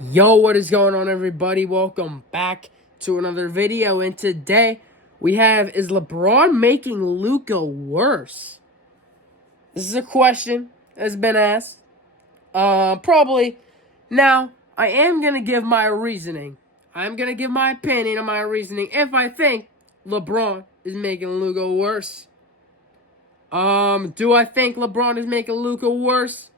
Yo, what is going on, everybody? Welcome back to another video, and today we have, is LeBron making Luka worse? This is a question that's been asked. Probably. Now, I am going to give my reasoning. I'm going to give my opinion on my reasoning if I think LeBron is making Luka worse. Do I think LeBron is making Luka worse?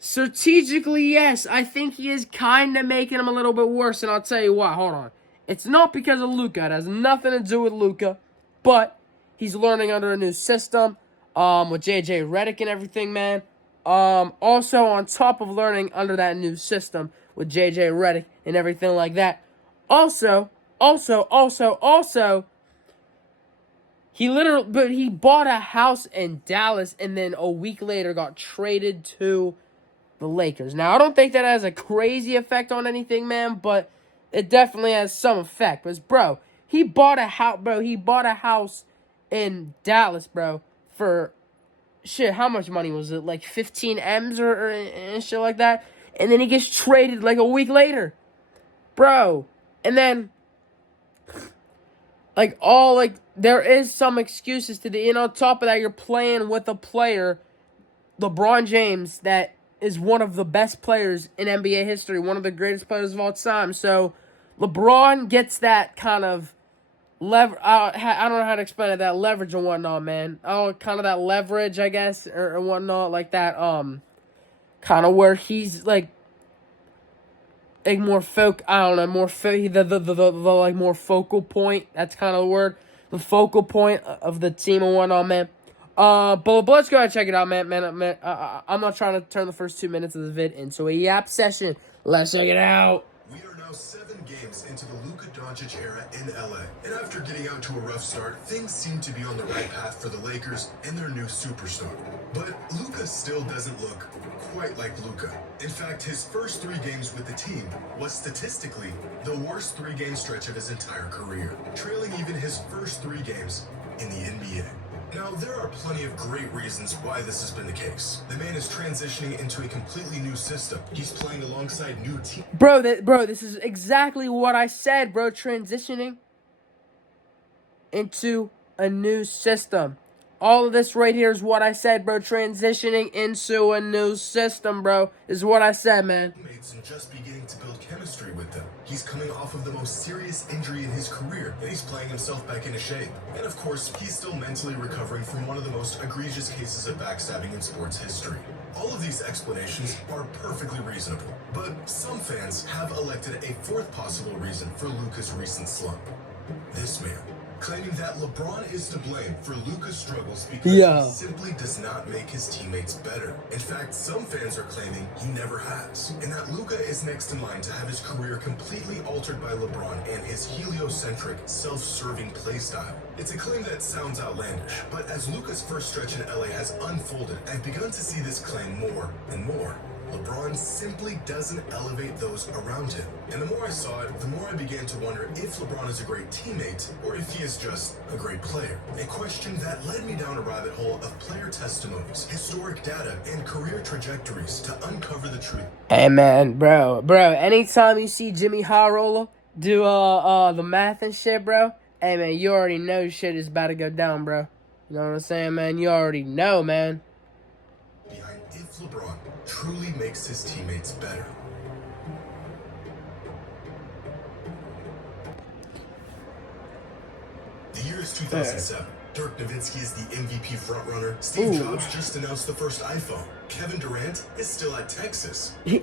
Strategically, yes. I think he is kind of making him a little bit worse, and I'll tell you why. Hold on. It's not because of Luka. It has nothing to do with Luka, but he's learning under a new system with J.J. Redick and everything, man. Also, on top of learning under that new system with J.J. Redick and everything like that, also, he bought a house in Dallas and then a week later got traded to the Lakers. Now, I don't think that has a crazy effect on anything, man, but it definitely has some effect. Because, bro, he bought a house in Dallas, bro, for, shit, how much money was it? Like 15 M's or and shit like that? And then he gets traded like a week later. Bro. And then, there is some excuses to the, and on top of that, you're playing with a player, LeBron James, that is one of the best players in NBA history, one of the greatest players of all time. So, LeBron gets that kind of I don't know how to explain it, that leverage and whatnot, man. Oh, kind of that leverage, I guess, or whatnot, like that, kind of where he's, like more I don't know, more focal point. That's kind of the word. The focal point of the team and whatnot, man. But let's go ahead and check it out, man. I'm not trying to turn the first 2 minutes of the vid into a yap session. Let's check it out. We are now 7 games into the Luka Doncic era in LA. And after getting out to a rough start, things seem to be on the right path for the Lakers and their new superstar. But Luka still doesn't look quite like Luka. In fact, his first 3 games with the team was statistically the worst 3-game stretch of his entire career, trailing even his first 3 games in the NBA. Now, there are plenty of great reasons why this has been the case. The man is transitioning into a completely new system. He's playing alongside new teams. Bro, this is exactly what I said, bro. Transitioning into a new system. All of this right here is what I said, bro. Transitioning into a new system, bro, is what I said, man. And just beginning to build chemistry with them. He's coming off of the most serious injury in his career, and he's playing himself back into shape. And of course, he's still mentally recovering from one of the most egregious cases of backstabbing in sports history. All of these explanations are perfectly reasonable, but some fans have elected a 4th possible reason for Luka's recent slump. This man, claiming that LeBron is to blame for Luka's struggles because he simply does not make his teammates better. In fact, some fans are claiming he never has, and that Luka is next in line to have his career completely altered by LeBron and his heliocentric, self-serving play style. It's a claim that sounds outlandish, but as Luka's first stretch in LA has unfolded, I've begun to see this claim more and more. LeBron simply doesn't elevate those around him. And the more I saw it, the more I began to wonder if LeBron is a great teammate or if he is just a great player. A question that led me down a rabbit hole of player testimonies, historic data, and career trajectories to uncover the truth. Hey, man, bro, anytime you see Jimmy Harola do the math and shit, bro, hey, man, you already know shit is about to go down, bro. You know what I'm saying, man? You already know, man. Behind if LeBron truly makes his teammates better. The year is 2007. Dirk Nowitzki is the MVP frontrunner. Steve Jobs just announced the first iPhone. Kevin Durant is still at Texas. He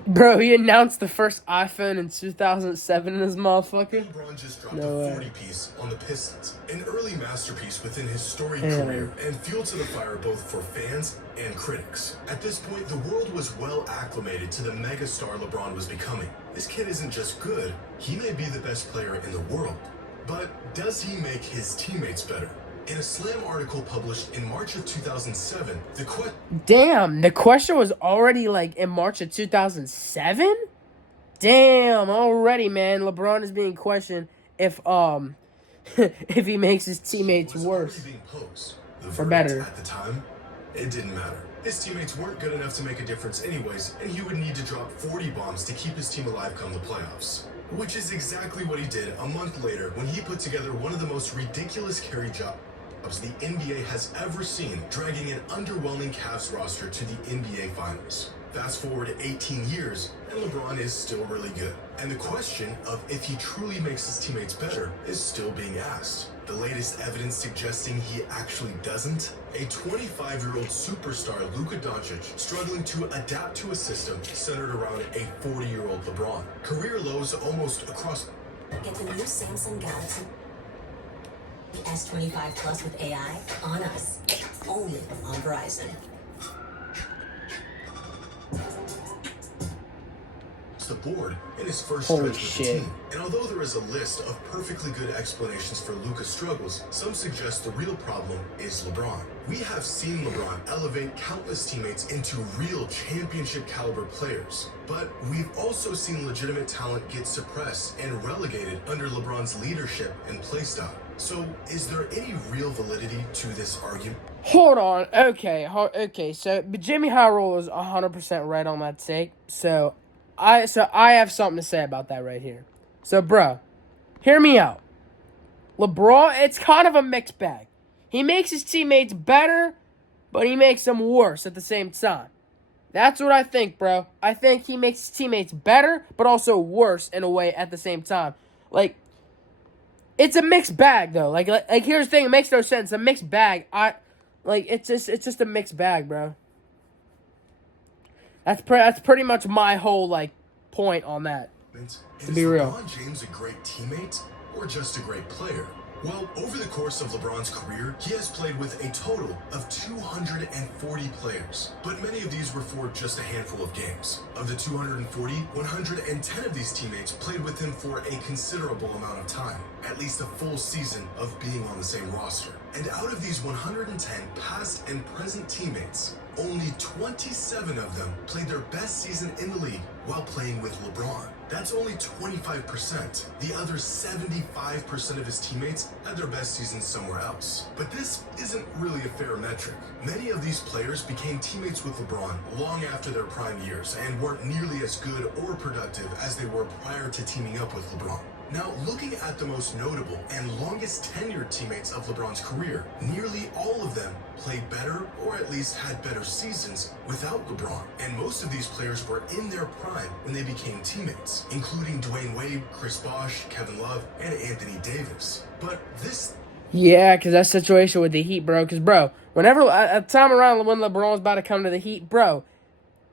announced the first iPhone in 2007 in this motherfucker. LeBron just dropped a 40-piece on the Pistons. An early masterpiece within his storied career and fuel to the fire both for fans and critics. At this point, the world was well acclimated to the megastar LeBron was becoming. This kid isn't just good, he may be the best player in the world. But does he make his teammates better? In a Slam article published in March of 2007, the question was already, like, in March of 2007? Damn, already, man. LeBron is being questioned if if he makes his teammates worse being posed. The or better. At the time It didn't matter. His teammates weren't good enough to make a difference anyways, and he would need to drop 40 bombs to keep his team alive come the playoffs. Which is exactly what he did a month later when he put together one of the most ridiculous carry jobs the NBA has ever seen, dragging an underwhelming Cavs roster to the NBA Finals. Fast forward 18 years, and LeBron is still really good. And the question of if he truly makes his teammates better is still being asked. The latest evidence suggesting he actually doesn't? A 25-year-old superstar, Luka struggling to adapt to a system centered around a 40-year-old LeBron. Career lows almost across. Get the new Samsung Galaxy S25 Plus with AI on us. Only on Verizon. The board in his first Holy stretch with the shit. team. And although there is a list of perfectly good explanations for Luka's struggles, some suggest the real problem is LeBron. We have seen LeBron elevate countless teammates into real championship caliber players, but we've also seen legitimate talent get suppressed and relegated under LeBron's leadership and play style. So, is there any real validity to this argument? Hold on. Okay. So Jimmy Hyrule is 100% right on that take. So I have something to say about that right here. So, bro, hear me out. LeBron, it's kind of a mixed bag. He makes his teammates better, but he makes them worse at the same time. That's what I think, bro. I think he makes his teammates better, but also worse in a way at the same time. Like, it's a mixed bag, though. Like here's the thing. It makes no sense. A mixed bag. It's just a mixed bag, bro. That's pretty much my whole, point on that. To be real. Is LeBron James a great teammate or just a great player? Well, over the course of LeBron's career, he has played with a total of 240 players, but many of these were for just a handful of games. Of the 240, 110 of these teammates played with him for a considerable amount of time, at least a full season of being on the same roster. And out of these 110 past and present teammates, only 27 of them played their best season in the league while playing with LeBron. That's only 25%. The other 75% of his teammates had their best season somewhere else. But this isn't really a fair metric. Many of these players became teammates with LeBron long after their prime years and weren't nearly as good or productive as they were prior to teaming up with LeBron. Now, looking at the most notable and longest tenured teammates of LeBron's career, nearly all of them played better or at least had better seasons without LeBron. And most of these players were in their prime when they became teammates, including Dwayne Wade, Chris Bosh, Kevin Love, and Anthony Davis. But this... Yeah, because that situation with the Heat, bro. Because, bro, whenever, at the time around when LeBron was about to come to the Heat, bro,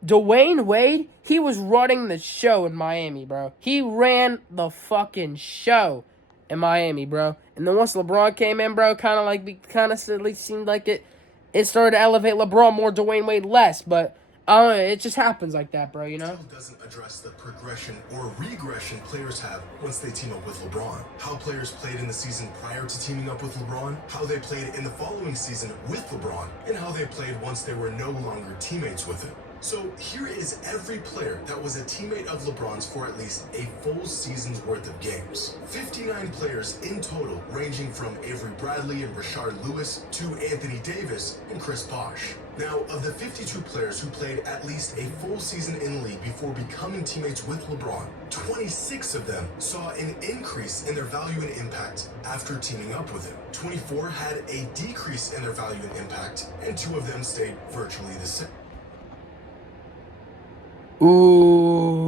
Dwayne Wade, he was running the show in Miami, bro. He ran the fucking show in Miami, bro. And then once LeBron came in, bro, kind of seemed like it started to elevate LeBron more, Dwayne Wade less. But I don't know, it just happens like that, bro, you know? Doesn't address the progression or regression players have once they team up with LeBron. How players played in the season prior to teaming up with LeBron, how they played in the following season with LeBron, and how they played once they were no longer teammates with him. So here is every player that was a teammate of LeBron's for at least a full season's worth of games. 59 players in total, ranging from Avery Bradley and Rashard Lewis to Anthony Davis and Chris Bosh. Now, of the 52 players who played at least a full season in the league before becoming teammates with LeBron, 26 of them saw an increase in their value and impact after teaming up with him. 24 had a decrease in their value and impact, and 2 of them stayed virtually the same. Ooh,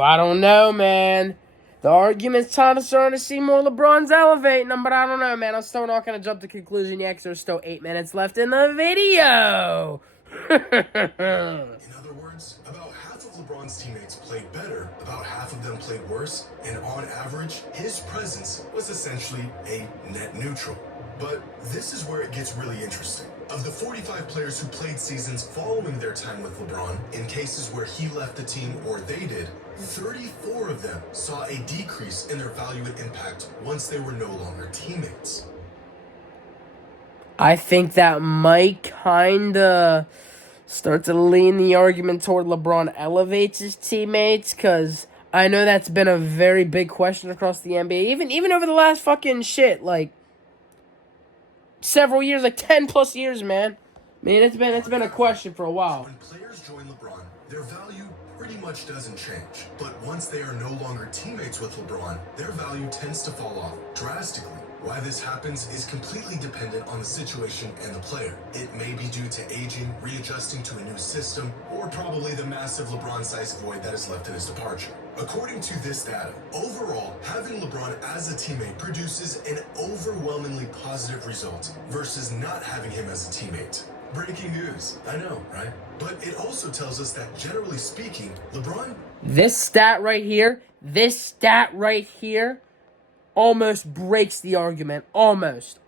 I don't know, man. The argument's kind of starting to see more LeBron's elevating them, but I don't know, man. I'm still not going to jump to conclusion yet because there's still 8 minutes left in the video. In other words, about half of LeBron's teammates played better, about half of them played worse, and on average, his presence was essentially a net neutral. But this is where it gets really interesting. Of the 45 players who played seasons following their time with LeBron, in cases where he left the team or they did, 34 of them saw a decrease in their value and impact once they were no longer teammates. I think that might kind of start to lean the argument toward LeBron elevates his teammates, because I know that's been a very big question across the NBA, even over the last fucking several years, 10 plus years, man. Man, it's been a question for a while. When players join LeBron, their value pretty much doesn't change. But once they are no longer teammates with LeBron, their value tends to fall off drastically. Why this happens is completely dependent on the situation and the player. It may be due to aging, readjusting to a new system, or probably the massive LeBron-sized void that is left in his departure. According to this data, overall, having LeBron as a teammate produces an overwhelmingly positive result versus not having him as a teammate. Breaking news, I know, right? But it also tells us that, generally speaking, LeBron... This stat right here almost breaks the argument. Almost.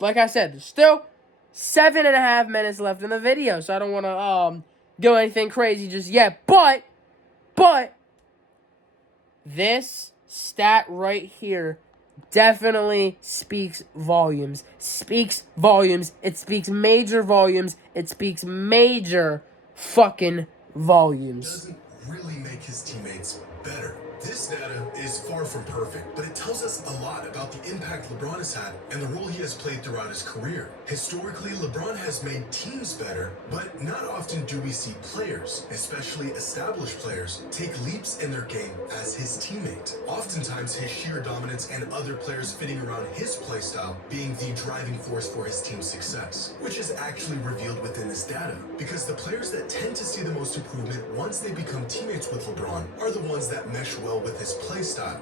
Like I said, there's still 7.5 minutes left in the video, so I don't want to do anything crazy just yet. But this stat right here definitely speaks volumes. It speaks major volumes. It speaks major fucking volumes. Doesn't really make his teammates better. This data is far from perfect, but it tells us a lot about the impact LeBron has had and the role he has played throughout his career. Historically, LeBron has made teams better, but not often do we see players, especially established players, take leaps in their game as his teammate. Oftentimes, his sheer dominance and other players fitting around his playstyle being the driving force for his team's success, which is actually revealed within this data, because the players that tend to see the most improvement once they become teammates with LeBron are the ones that mesh well with his playstyle.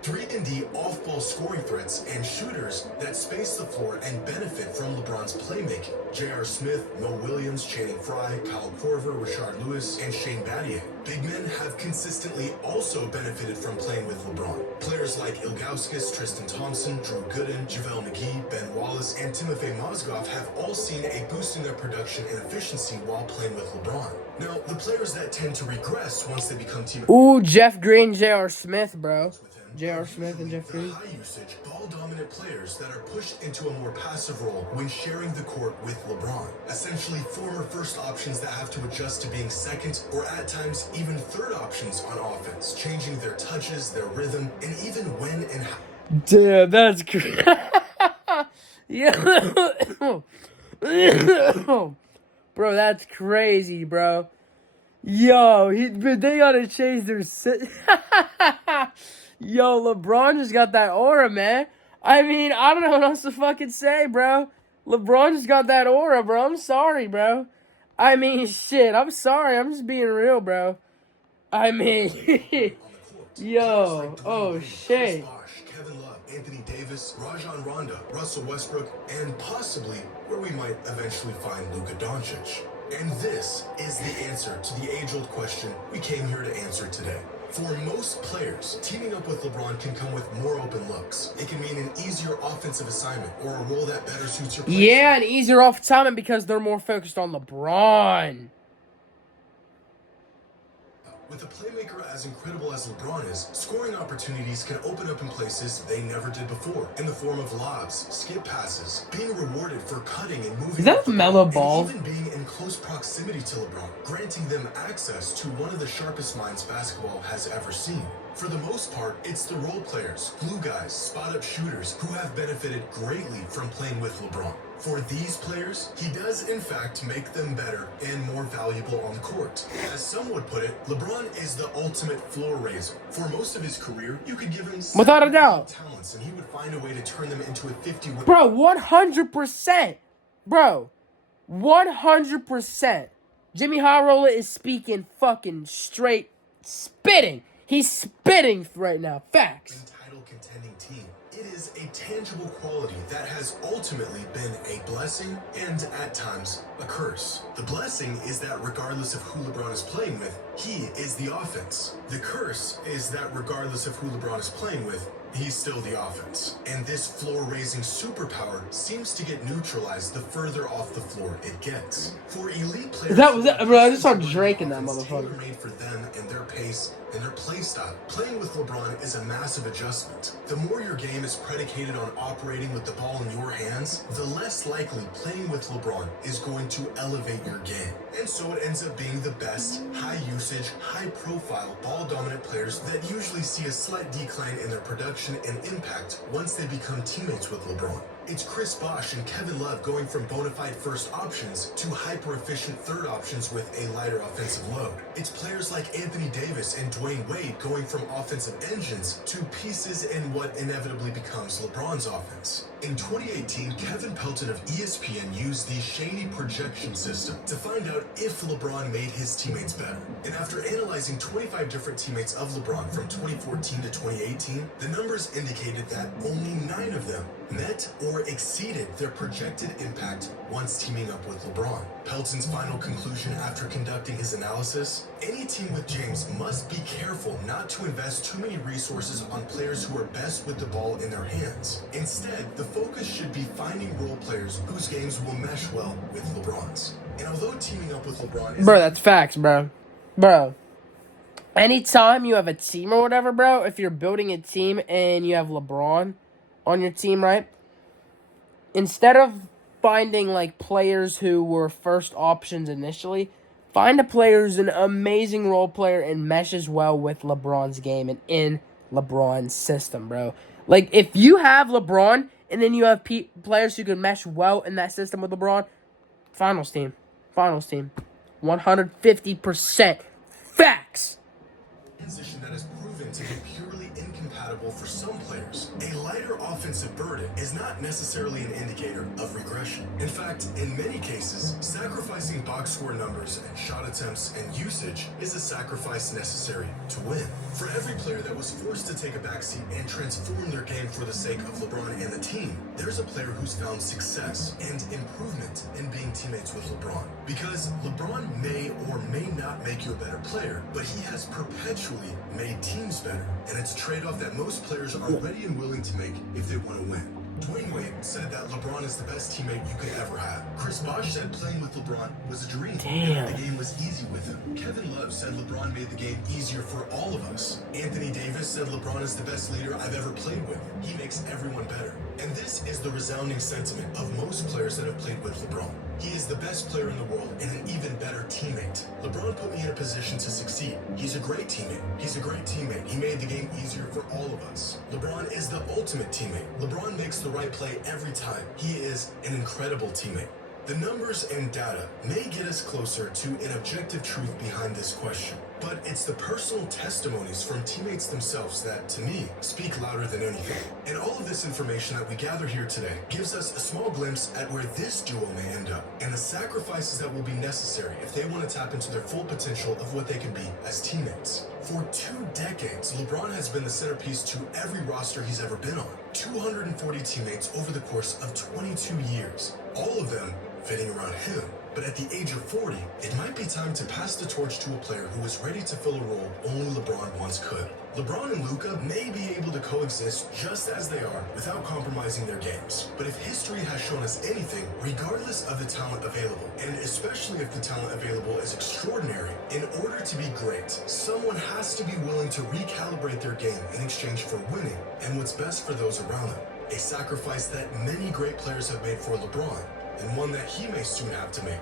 3-and-D off-ball scoring threats and shooters that space the floor and benefit from LeBron's playmaking. J.R. Smith, Mo Williams, Channing Frye, Kyle Korver, Rashard Lewis, and Shane Battier. Big men have consistently also benefited from playing with LeBron. Players like Ilgauskas, Tristan Thompson, Drew Gooden, JaVale McGee, Ben Wallace, and Timofey Mozgov have all seen a boost in their production and efficiency while playing with LeBron. Now, the players that tend to regress once they become teammates... Ooh, Jeff Green, J.R. Smith, bro. J.R. Smith and Jeff Green. High-usage, ball-dominant players that are pushed into a more passive role when sharing the court with LeBron. Essentially, former first options that have to adjust to being second or at times even third options on offense, changing their touches, their rhythm, and even when and how. Damn, that's crazy. Yeah. Bro, that's crazy, bro. Yo, but they gotta change their... Yo, LeBron just got that aura, man. I mean, I don't know what else to fucking say, bro. LeBron just got that aura, bro. I'm sorry, bro. I mean, shit, I'm sorry. I'm just being real, bro. I mean, yo, oh, shit. Kevin Love, Anthony Davis, Rajon Rondo, Russell Westbrook, and possibly where we might eventually find Luka Doncic. And this is the answer to the age-old question we came here to answer today. For most players, teaming up with LeBron can come with more open looks. It can mean an easier offensive assignment or a role that better suits your play. Yeah, an easier offensive assignment because they're more focused on LeBron. With a playmaker as incredible as LeBron is, scoring opportunities can open up in places they never did before, in the form of lobs, skip passes, being rewarded for cutting and moving. Is that a mellow ball? And even being in close proximity to LeBron, granting them access to one of the sharpest minds basketball has ever seen. For the most part, it's the role players, glue guys, spot-up shooters who have benefited greatly from playing with LeBron. For these players, he does in fact make them better and more valuable on the court. As some would put it, LeBron is the ultimate floor raiser. For most of his career, you could give him without a doubt talents and he would find a way to turn them into a 50 win. Bro, 100%. Bro, 100%. Jimmy Highroller is speaking fucking straight spitting. He's spitting right now. Facts. Title contending team. It is a tangible quality that has ultimately been a blessing and, at times, a curse. The blessing is that regardless of who LeBron is playing with, he is the offense. The curse is that regardless of who LeBron is playing with, he's still the offense. And this floor-raising superpower seems to get neutralized the further off the floor it gets. For elite players... Bro, I just started drinking that motherfucker. ...made for them and their pace and their play style. Playing with LeBron is a massive adjustment. The more your game is predicated on operating with the ball in your hands, the less likely playing with LeBron is going to elevate your game. And so it ends up being the best, high-usage, high-profile, ball-dominant players that usually see a slight decline in their production and impact once they become teammates with LeBron. It's Chris Bosh and Kevin Love going from bona fide first options to hyper-efficient third options with a lighter offensive load. It's players like Anthony Davis and Dwayne Wade going from offensive engines to pieces in what inevitably becomes LeBron's offense. In 2018, Kevin Pelton of ESPN used the Shady projection system to find out if LeBron made his teammates better. And after analyzing 25 different teammates of LeBron from 2014 to 2018, the numbers indicated that only 9 of them met or exceeded their projected impact once teaming up with LeBron. Pelton's final conclusion after conducting his analysis: any team with James must be careful not to invest too many resources on players who are best with the ball in their hands. Instead, the focus should be finding role players whose games will mesh well with LeBron's. And although teaming up with LeBron is... Bro, that's facts, bro. Bro. Anytime you have a team or whatever, bro, if you're building a team and you have LeBron on your team, right? Instead of finding, like, players who were first options initially, find a player who's an amazing role player and meshes well with LeBron's game and in LeBron's system, bro. Like, if you have LeBron and then you have players who can mesh well in that system with LeBron, finals team. 150% facts. Transition that is proven to be purely incompatible for some players. A lighter offensive burden is not necessarily an indicator of regression. In fact, in many cases, sacrificing box score numbers and shot attempts and usage is a sacrifice necessary to win. For every player that was forced to take a backseat and transform their game for the sake of LeBron and the team, there's a player who's found success and improvement in being teammates with LeBron. Because LeBron may or may not make you a better player, but he has perpetually made teams better, and it's a trade-off that most players are ready and willing to make if they want to win. Dwayne Wade said that LeBron is the best teammate you could ever have. Chris Bosh said playing with LeBron was a dream, and the game was easy with him. Kevin Love said LeBron made the game easier for all of us. Anthony Davis said LeBron is the best leader I've ever played with. He makes everyone better. And this is the resounding sentiment of most players that have played with LeBron. He is the best player in the world and an even better teammate. LeBron put me in a position to succeed. He's a great teammate. He made the game easier for all of us. LeBron is the ultimate teammate. LeBron makes the right play every time. He is an incredible teammate. The numbers and data may get us closer to an objective truth behind this question, but it's the personal testimonies from teammates themselves that, to me, speak louder than anything. And all of this information that we gather here today gives us a small glimpse at where this duo may end up, and the sacrifices that will be necessary if they want to tap into their full potential of what they can be as teammates. For 2 decades, LeBron has been the centerpiece to every roster he's ever been on. 240 teammates over the course of 22 years, all of them fitting around him. But at the age of 40, it might be time to pass the torch to a player who is ready to fill a role only LeBron once could. LeBron and Luka may be able to coexist just as they are without compromising their games. But if history has shown us anything, regardless of the talent available, and especially if the talent available is extraordinary, in order to be great, someone has to be willing to recalibrate their game in exchange for winning and what's best for those around them. A sacrifice that many great players have made for LeBron, and one that he may soon have to make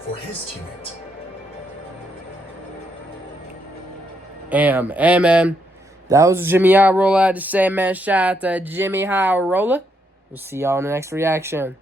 for his teammate. Man. That was Jimmy High Roller. I had to say, man, shout out to Jimmy High Roller. We'll see y'all in the next reaction.